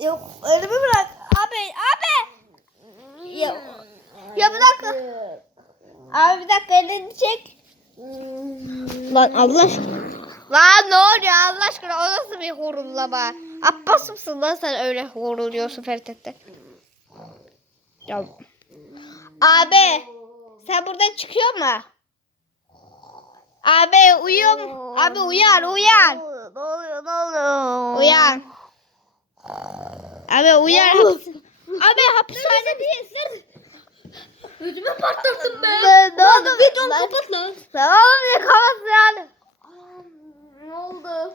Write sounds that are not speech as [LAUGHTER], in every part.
Yok elimi bırak. Abi abi. Ya, ya bir dakika. Abi bir dakika elini çek. Lan Allah. Lan ne oluyor Allah aşkına o nasıl bir horulama? Abbas mısın lan sen öyle horuluyorsun Ferit'te? Ya. Abi sen buradan çıkıyor mu? Abi uyuyor mu? Abi uyan uyan. Ne oluyor ne oluyor? Uyan. Abi uyan. hapis- Abi hapishanedeyiz. Ödümü patlattın be. Ne, ne oldu? Videonu Lan- kapat lan. Tamam ne kapat yani. Ne oldu?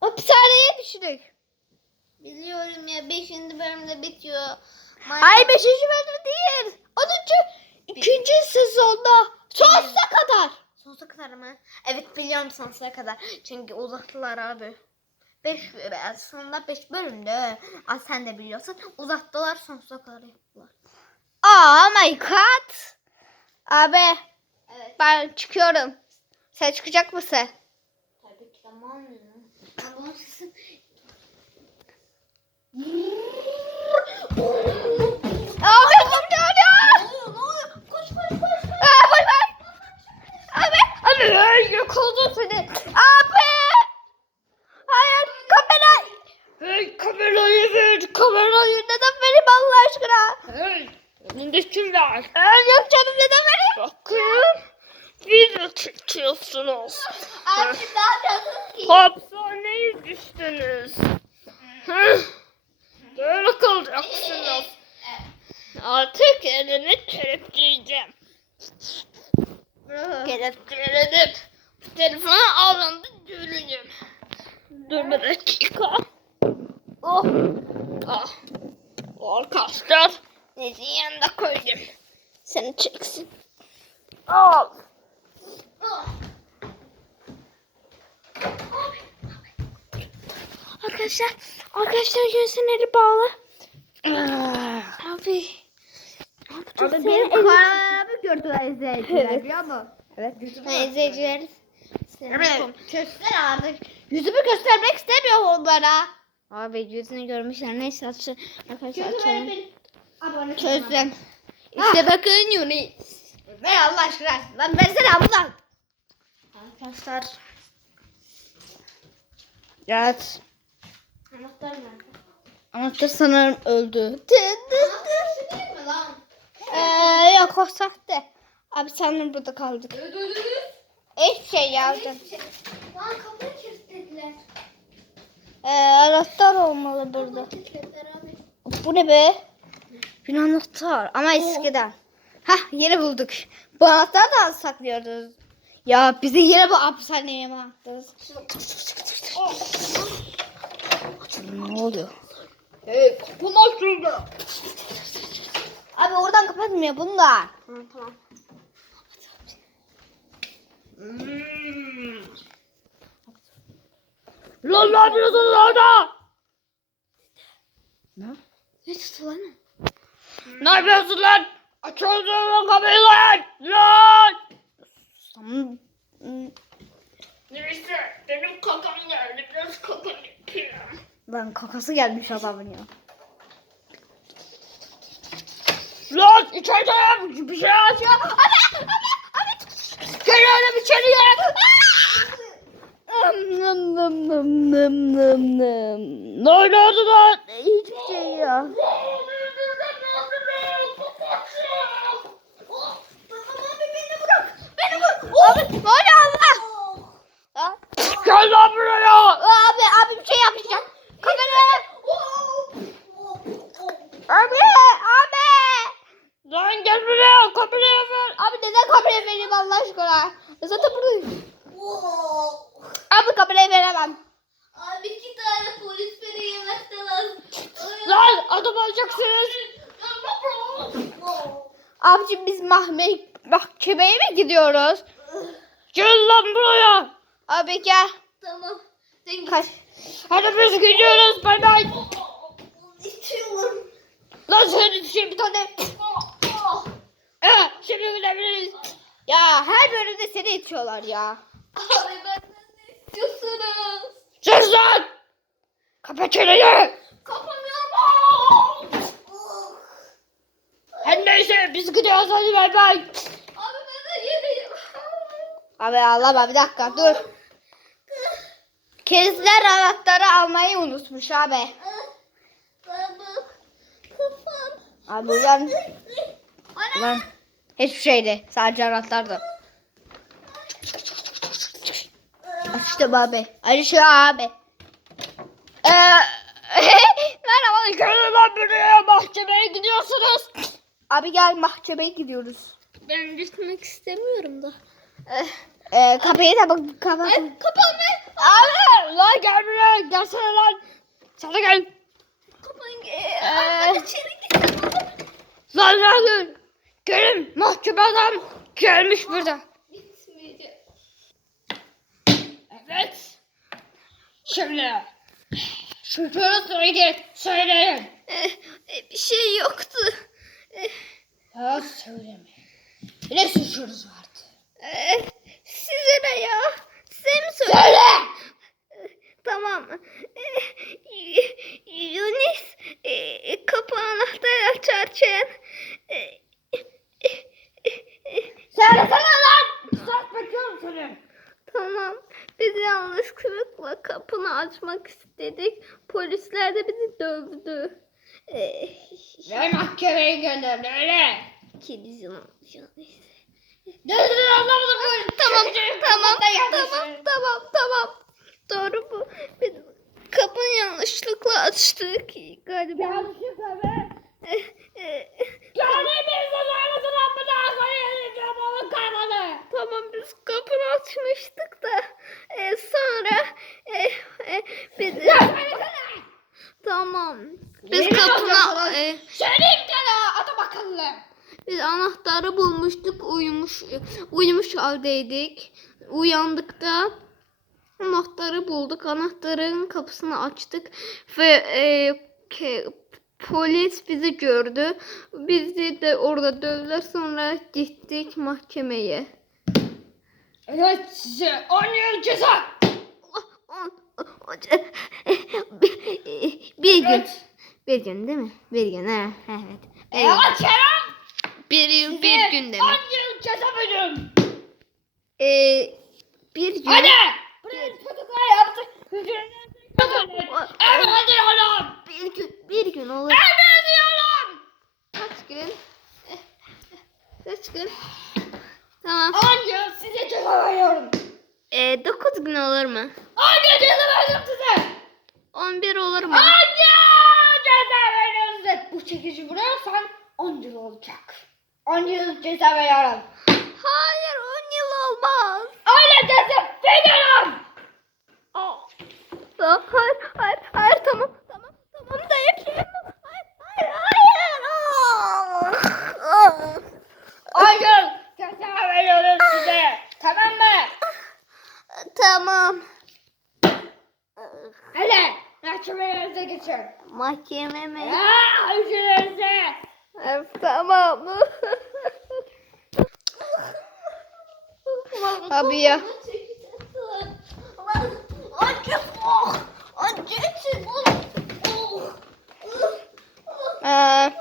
Hapishaneye düştük. Biliyorum ya 5. bölümde bitiyor. Hayır 5. bölüm değil. 10. ikinci sezonda sonsuza kadar. Sonsuza kadar mı? Evet biliyorum sonsuza kadar. Çünkü uzattılar abi. 5 sonunda 5 bölümde. Aa, sen de biliyorsun. Uzattılar sonsuza kadar yaptılar. Oh my god. Abi Evet. ben çıkıyorum. Sen çıkacak mısın? Tabii ki tamam. Ben bunun. Ne oluyor? Koş koş koş. Aa, bay bay. Abi abi ay, yakaladım seni. Abi. Hayır kamera. Hey kamerayı ver. Kamerayı neden vereyim Allah aşkına? Hey, önündekiler. Ee, yok canım neden vereyim? Bakın, video çekiyorsunuz. Abi ne yapıyorsunuz ki? Hapishaneye düştünüz. Böyle kalacaksınız. Artık elini kelepçeleyeceğim. Kelepçeledim. Telefonu alındı görünüm. Dur bir dakika. Oh. Ah. Arkadaşlar. Neyse yanında koydum. Seni çeksin. Al. Arkadaşlar, arkadaşlar gözleri bağlı. Abi. Abi benim kararımı gördüler izleyiciler Evet. biliyor musun? Evet. Ne izleyiciler? Evet. Göster abi. Yüzümü göstermek istemiyorum onlara. Abi yüzünü görmüşler. Neyse açın. Arkadaşlar açalım. Abone Çözdüm. İşte bakın Yuni. Ver Allah aşkına. Lan versene abla. Arkadaşlar. Evet. Anahtar nerede? Anahtar sanırım öldü. Anahtar şu değil mi lan? Ee, yok o sahte. Abi sanırım burada kaldık. Hiçbir şey yazdım. Lan kapıyı kilitlediler. Ee, anahtar olmalı burada. Bu ne be? Bir anahtar ama eskiden. Hah yeni bulduk. Bu anahtarı da saklıyorduk. Ya bizi yine bu hapishaneye mi attınız? Ne oluyor? Hey, kapım açıldı. Abi oradan kapatmıyor bunlar. Tamam tamam. Hmm. Lan ne yapıyorsunuz orada? Ne? Ne tuttu lan? Ne yapıyorsun lan? Açıyorsun lan kapıyı lan. Lan. Tamam. Neyse benim kakam geldi. Biraz kaka yapayım. Lan kakası gelmiş adamın ya. Lan içeride bir şey aç ya. Geliyorum içeriye. Nım nım nım nım nım nım. Ne oynuyorsun lan? Hiçbir şey ya. Abi ne oluyor Allah? Gel lan buraya. Abi abi bir şey yapacağım. Kamera. Abi abi. Lan gel buraya kapıyı ver. Abi neden kamerayı vereyim Allah aşkına? Zaten buradayım. Abi kamerayı veremem. Abi iki tane polis beni yemekte lazım. Lan adam olacaksınız. Abicim biz mahme mahkemeye mi gidiyoruz? Gel lan buraya. Abi gel. Tamam. Sen. Kaç. Hadi biz gidiyoruz. Bay bay. İstiyorum. Lan sen şey bir tane. [LAUGHS] Evet şimdi gidebiliriz. Ya her bölümde seni itiyorlar ya. Abi benden ne istiyorsunuz? Sus lan. Kapa çeneni. Kapamıyorum. Her neyse biz gidiyoruz hadi bay bay. Abi ben de yeniyim. Abi ağlama bir dakika dur. Kerizler anahtarı almayı unutmuş abi. Abi. Ana. Ulan. Hiçbir şeydi. Sadece anahtardı. İşte abi. Şu abi. Ee, [LAUGHS] merhaba gelin lan buraya mahkemeye gidiyorsunuz. Abi gel mahkemeye gidiyoruz. Ben gitmek istemiyorum da. Ee, kapıyı da bak kapat. Kapanma. Abi lan gel buraya gelsene lan. Sana gel. Kapan. Ee, İçeri git. Lan lan. Gelin mahkeme adam gelmiş burada. Gitmeyeceğim. Evet. Şimdi. Şoförü söyleyin. Söyleyin. Ee, bir şey yoktu. Ya söyleme. Ne suçunuz vardı? Ee, size ne ya? Size mi söyle? Söyle. Tamam. Ee, Yunus e, kapı anahtarı açarken e, Söylesene lan. Saat bekliyorum seni. tamam biz yanlışlıkla kapını açmak istedik. Polisler de bizi dövdü. Ee, mahkemeye gönderin öyle. Yanlış. Ne dedin anlamadım böyle. Tamam, tamam, geldi tamam, tamam, tamam. Doğru bu. Biz kapını yanlışlıkla açtık galiba. Yanlışlıkla be. Eh, eh, Yani bir zamanımızın amına koyayım. Balık kaymadı. Tamam biz kapını açmıştık da eh, sonra eh, eh, biz tamam biz kapına ediyorum. eh, Söyleyeyim sana adam akıllı. Biz anahtarı bulmuştuk uyumuş uyumuş haldeydik uyandık da anahtarı bulduk anahtarın kapısını açtık ve eh, ke- polis bizi gördü bizi de orada dövdüler sonra gittik mahkemeye. Evet 10 yıl ceza. bir gün. Evet. Bir gün değil mi? Bir gün ha. Evet. Evet Kerem. Bir yıl bir gün 10 demek. yıl ceza. Ee, bir gün. Hadi. Buraya çocuklar yaptık. Hadi oğlum. Bir gün. Bir gün olur. Evet diyorum. Kaç gün? Kaç gün? Tamam. 10 yıl size ceza veriyorum. Ee, dokuz gün olur mu? 10 yıl ceza veriyorum size. On bir olur mu? 10 yıl ceza veriyorum size. Bu çekici buraya sen 10 yıl olacak. 10 yıl ceza veriyorum. Hayır on yıl olmaz. Öyle ceza veriyorum. Aa. Aa, Hayır, hayır, hayır, tamam, tamam, tamam da yapayım. Hayır, hayır, hayır. Aa. Aa. 10 yıl ceza veriyorum size. Tamam mı? Tamam. Hadi. Mahkemelerinize geçin. Mahkeme mi? Ya hücrelerinize. Evet, tamam. Abi ya. Ee,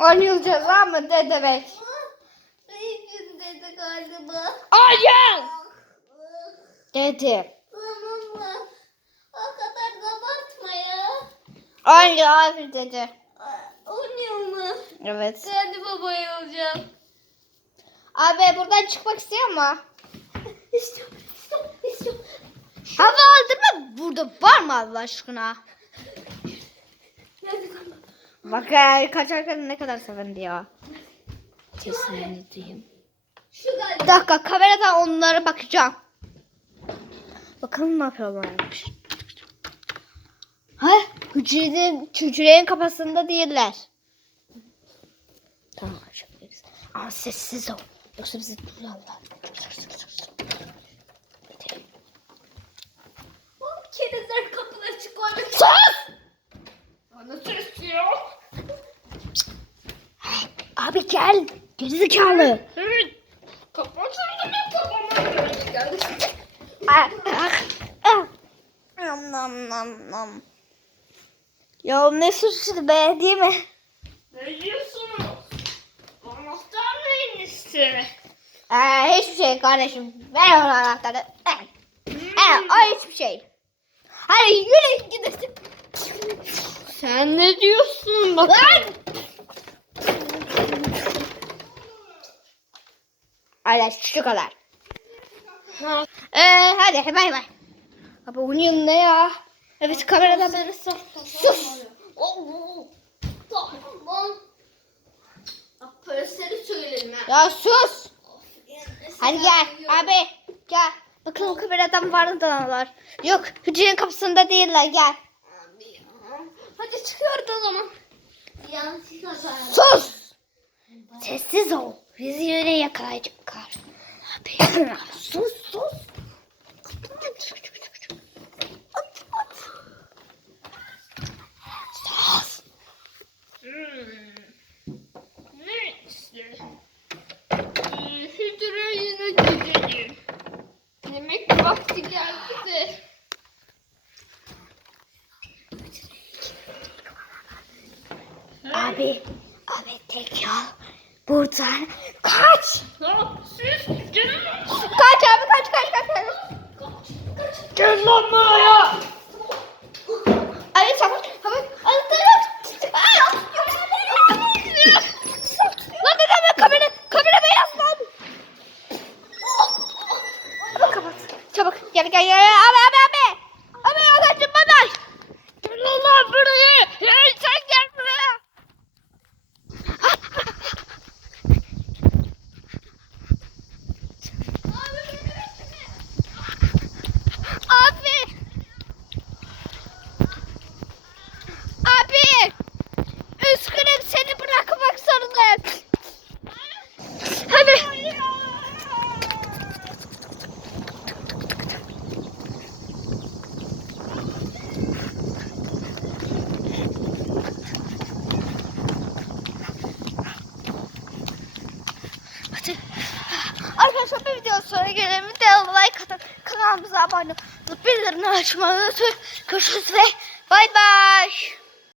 10 yıl ceza mı ne demek? dedi galiba. 10 yıl. Dedi. Tamam mı? O kadar da abartma ya. 10 yıl abi. 10 yıl mı? Evet. Hadi babayı olacağım. Abi buradan çıkmak istiyor mu? [LAUGHS] İstiyorum, istiyorum, istiyorum. Hava aldırma burada var mı Allah aşkına? Nerede tamam? Bak ya kaçarken ne kadar sevendi ya. Sesini duyayım. Şu. Bir dakika kameradan onlara bakacağım. Bakalım ne yapıyorlarmış. Ha? Hücrenin, hücrenin kafasında değiller. Tamam açabiliriz. Ama sessiz ol. Yoksa bizi. O kerizler kapıları çıkıyor. Sus! Bana ses yok. Abi gel. Gerizekalı. Evet. Kapatsana benim kafamı. Geldi. Ah, ah, ah. nam nam nam nam. Ya ne suçlu be değil mi? Ne diyorsunuz? Üstü? Ee, hiçbir şey kardeşim. Ver onu anahtarı. Evet. Evet, o hiçbir şey. Hadi yürü gidelim. Sen ne diyorsun bak? Lan! Hadi şu kadar. Ee, hadi bay bay. Abi oynayalım ne ya? Evet kameradan ben Sus. Tamam. Ya sus. Hadi gel abi gel. Bakalım kameradan var mı danalar? Yok hücrenin kapısında değiller gel. Hadi çıkıyordu o zaman. Sus. Sessiz ol. Bizi yine yakalayacaklar. Abi [CLEARS THROAT] sus sus. Sus. Hmm. Neyse. Ee, Hücre yine gidelim. Demek ki vakti geldi de. Abi, abi tek yol. Buradan kaç. Siz canım. Kaç abi kaç kaç kaç. kaç. Gel lan buraya. Abi çabuk çabuk. Ay tamam. Lan neden ben kamera kamera beyaz lan. Abi kapat. Çabuk gel gel gel. Abi abi abi. Abi kaçın bana. Gel lan buraya. Hey sen gel buraya. Abi. Abi. Üzgünüm seni bırakmak zorundayım. Hadi. Hadi. Arkadaşlar bir video sonra gelelim. Videoya like atın. Kanalımıza abone olup bildirimleri açmayı unutmayın. Görüşürüz ve bay bay.